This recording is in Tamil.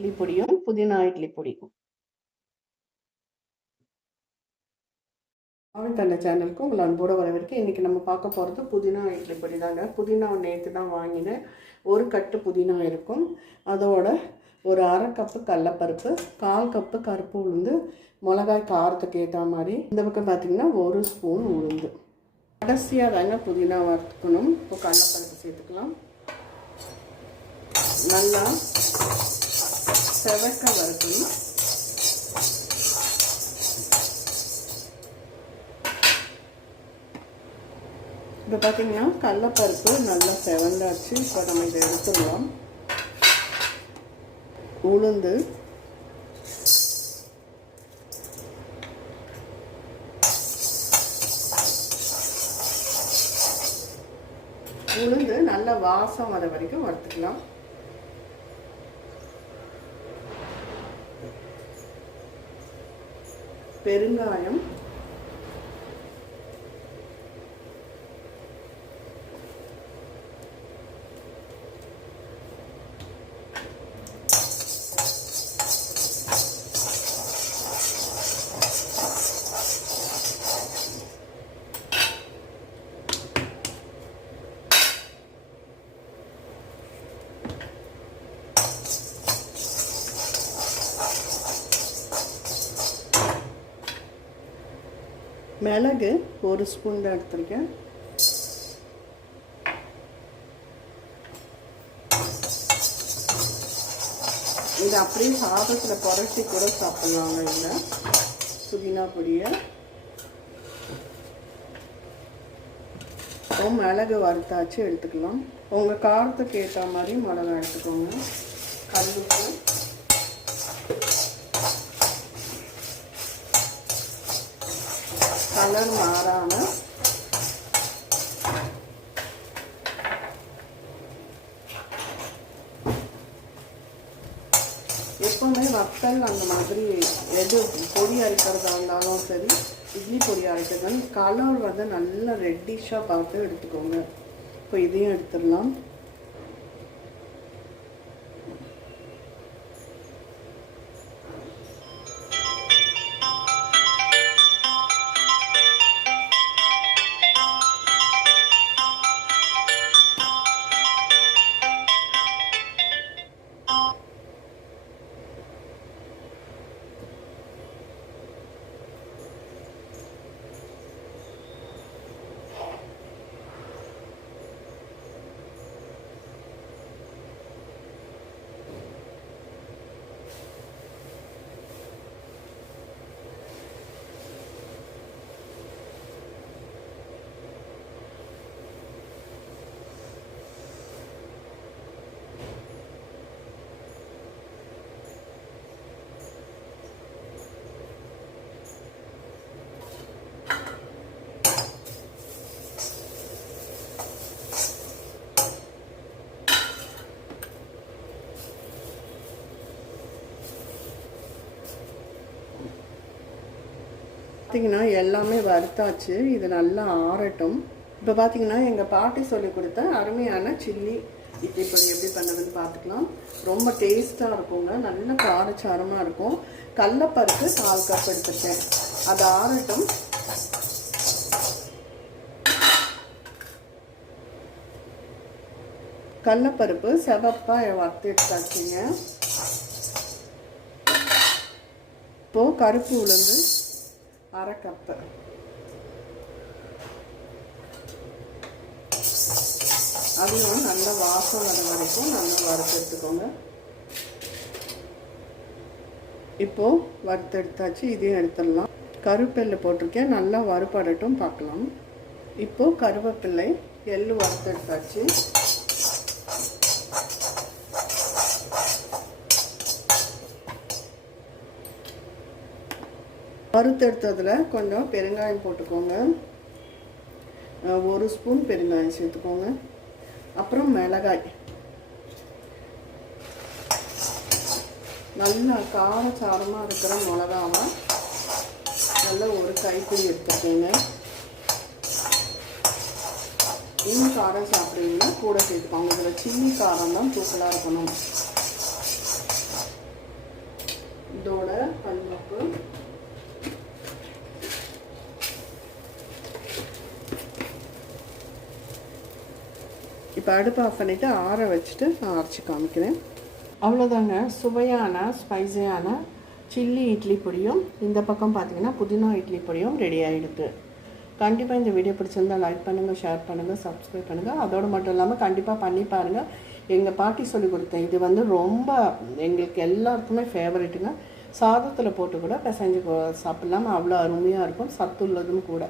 இட்லி பொடியும் புதினா இட்லி பொடியும். ஆவித்தண்டை சேனலுக்கு உங்களை அன்போடு வரவேற்க. இன்றைக்கி நம்ம பார்க்க போகிறது புதினா இட்லி பொடி தாங்க. புதினா நேற்று தான் வாங்கினேன். ஒரு கட்டு புதினா இருக்கும். அதோட ஒரு அரை கப்பு கடலப்பருப்பு கால் கப்பு கருப்பு உளுந்து மிளகாய் காரத்துக்கு ஏற்ற மாதிரி. இந்த பக்கம் பார்த்திங்கன்னா ஒரு ஸ்பூன் உளுந்து. கடைசியாக தாங்க புதினா வறுத்துக்கணும் இப்போ கடலப்பருப்பு சேர்த்துக்கலாம். நல்லா செவக்க வறுக்கணும் இப்போ பார்த்தீங்கன்னா கடலப்பருப்பு நல்லா செவந்தாச்சு. இப்போ நம்ம இதை எடுத்துடலாம். உளுந்து. உளுந்து நல்லா வாசம் வர வரைக்கும் வறுத்துக்கலாம். பெருங்காயம். மிளகு ஒரு ஸ்பூன் தான் எடுத்திருக்கேன். இது அப்படியே சாதத்தில் புரட்டி கூட சாப்பிட்லாங்க இல்லை புதினா பொடியை. மிளகு வறுத்தாச்சு எடுத்துக்கலாம். உங்கள் காரத்துக்கு ஏற்ற மாதிரி மிளகா எடுத்துக்கோங்க. கல்லுப்பு கலர் மாறாம எப்பவுமே வத்தல் அந்த மாதிரி எது பொடி அரைக்கிறதா இருந்தாலும் சரி இட்லி பொடி அரைக்கிறது கலர் வந்து நல்லா ரெட்டிஷாக பார்த்து எடுத்துக்கோங்க. இப்போ இதையும் எடுத்துடலாம். பார்த்தீங்கன்னா எல்லாமே வறுத்தாச்சு. இது நல்லா ஆறட்டும். இப்போ பார்த்தீங்கன்னா எங்கள் பாட்டி சொல்லி கொடுத்த அருமையான சில்லி இட்லி பொடி எப்படி பண்ணதுன்னு பார்த்துக்கலாம் ரொம்ப டேஸ்ட்டாக இருக்குங்க. நல்ல காரச்சாரமாக இருக்கும். கடலப்பருப்பு கால் கப் எடுத்துருக்கேன். அது ஆறட்டும். கடலப்பருப்பு செவப்பாக வறுத்து எடுத்தாச்சுங்க. இப்போது கருப்பு உளுந்து அரை கப்பு அதையும் நல்ல வாசம் வர வரைக்கும் நல்லா வறுத்து எடுத்துக்கோங்க. இப்போது வறுத்து எடுத்தாச்சு இதையும் எடுத்துடலாம். கருப்பெல்லு போட்டிருக்கேன் நல்லா வறுபடட்டும் பார்க்கலாம். இப்போது கருவேப்பிள்ளை எள்ளு வறுத்து வறுத்தெடுத்ததில் கொஞ்சம் பெருங்காயம் போட்டுக்கோங்க. ஒரு ஸ்பூன் பெருங்காயம் சேர்த்துக்கோங்க. அப்புறம் மிளகாய். நல்லா காரச்சாரமாக இருக்கிற மிளகாவை நல்லா ஒரு கைப்பிடி எடுத்துக்கோங்க. இன்னும் காரம் சாப்பிட்றீங்கன்னா கூட சேர்த்துக்கோங்க. இதில் சில்லி காரம் தான் தூக்கலாக இருக்கணும். இப்போ அடுப்பு ஆஃப் பண்ணிவிட்டு ஆற வச்சுட்டு நான் அரைச்சி காமிக்கிறேன். அவ்வளோதாங்க சுவையான ஸ்பைசியான சில்லி இட்லி பொடியும் இந்த பக்கம் பார்த்தீங்கன்னா புதினா இட்லி பொடியும் ரெடி ஆகிடுது கண்டிப்பாக இந்த வீடியோ பிடிச்சிருந்தா லைக் பண்ணுங்கள் ஷேர் பண்ணுங்கள் சப்ஸ்கிரைப் பண்ணுங்கள் அதோடு மட்டும் இல்லாமல் கண்டிப்பாக பண்ணி பாருங்கள் எங்கள் பாட்டி சொல்லி கொடுத்தேன். இது வந்து ரொம்ப எங்களுக்கு எல்லாருக்குமே ஃபேவரெட்டுங்க சாதத்தில் போட்டு கூட பிசைஞ்சு கொ- அவ்வளோ அருமையாக இருக்கும். சத்துள்ளதும் கூட.